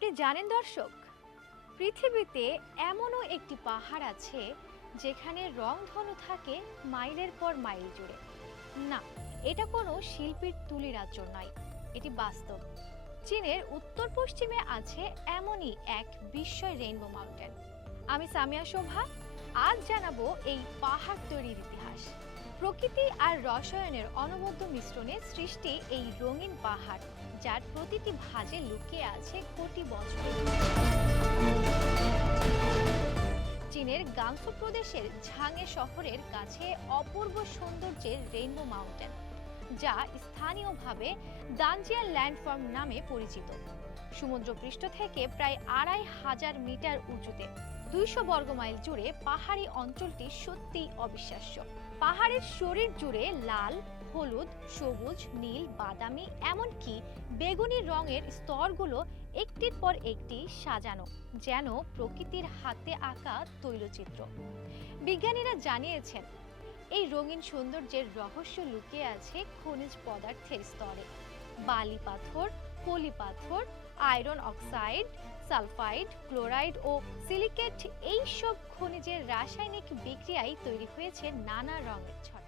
আপনি জানেন দর্শক, পৃথিবীতে এমনও একটি পাহাড় আছে যেখানে রংধনু থাকে মাইলের পর মাইল জুড়ে। না, এটা কোনো শিল্পীর তুলির আঁচড় নয়, এটি বাস্তব। চীনের উত্তর পশ্চিমে আছে এমনই এক বিস্ময় রেইনবো মাউন্টেন। আমি সামিয়া শোভা। আজ জানাবো এই পাহাড় তৈরির ইতিহাস, প্রকৃতি আর রসায়নের অনবদ্য মিশ্রণে সৃষ্টি এই রঙিন পাহাড়, যার প্রতিটি ভাঁজে লুকিয়ে আছে কোটি বছরের চীনের গাংসু প্রদেশের ঝাংয়ে শহরের কাছে অপূর্ব সৌন্দর্যের রেইনবো মাউন্টেন, যা স্থানীয়ভাবে দানজিয়ান ল্যান্ডফর্ম নামে পরিচিত। সমুদ্রপৃষ্ঠ থেকে প্রায় ২৫০০ মিটার উঁচুতে ২০০ বর্গমাইল জুড়ে পাহাড়ি অঞ্চলটি সত্যিই অবিশ্বাস্য। পাহাড়ের শরীর জুড়ে লাল, হলুদ, সবুজ, নীল, বাদামি, এমনকি বেগুনি রঙের স্তরগুলো একটির পর একটি সাজানো, যেন প্রকৃতির হাতে আঁকা তৈলচিত্র। বিজ্ঞানীরা জানিয়েছেন, এই রঙিন সৌন্দর্যের রহস্য লুকিয়ে আছে খনিজ পদার্থের স্তরে। বালি পাথর, পলি পাথর, আয়রন অক্সাইড, সালফাইড, ক্লোরাইড ও সিলিকেট, এই সব খনিজের রাসায়নিক বিক্রিয়ায় তৈরি হয়েছে নানা রঙের ছটা।